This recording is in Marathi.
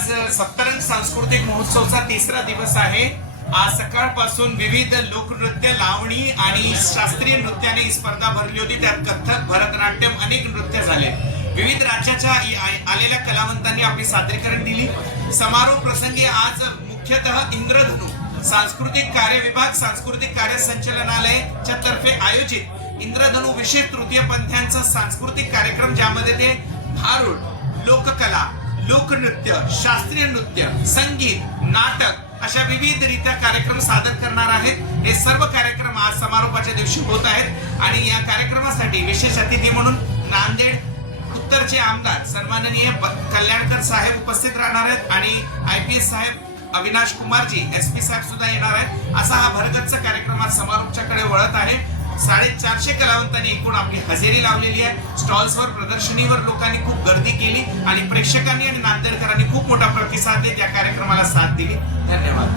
आज सप्तरंग सांस्कृतिक महोत्सवचा तिसरा दिवस आहे. आज सकाळपासून विविध लोकनृत्य लावणी आणि शास्त्रीय नृत्याने ही स्पर्धा भरली होती. त्यात कथ्थक भरतनाट्यम अनेक नृत्य झाले. विविध राज्याच्या आलेल्या कलावंतांनी आपली सादरीकरण दिली. समारोह प्रसंगी आज मुख्यतः इंद्रधनु सांस्कृतिक कार्य विभाग सांस्कृतिक कार्य संचालनालयाच्या तर्फे आयोजित इंद्रधनु विशेष तृतीय पंथ्यांचा सांस्कृतिक कार्यक्रम ज्यामध्ये ते भारुड लोककला लोकनृत्य शास्त्रीय नृत्य संगीत नाटक अशा विविध रित्या कार्यक्रम सादर करणार आहेत. हे सर्व कार्यक्रम आज समारोपाच्या दिवशी होत आहेत आणि या कार्यक्रमासाठी विशेष अतिथी म्हणून नांदेड उत्तरचे आमदार सन्माननीय ब- कल्याणकर साहेब उपस्थित राहणार आहेत आणि आय पी एस साहेब अविनाश कुमारजी एस पी साहेब सुद्धा येणार आहेत. असा हा भरगतचा कार्यक्रम आज समारोपच्याकडे वळत आहे. साडेचारशे कलावंतांनी एकूण आपली हजेरी लावलेली आहे. स्टॉल्सवर प्रदर्शनीवर लोकांनी खूप गर्दी केली आणि प्रेक्षकांनी आणि नांदेडकरांनी खूप मोठा प्रतिसाद देत या कार्यक्रमाला साथ दिली. धन्यवाद.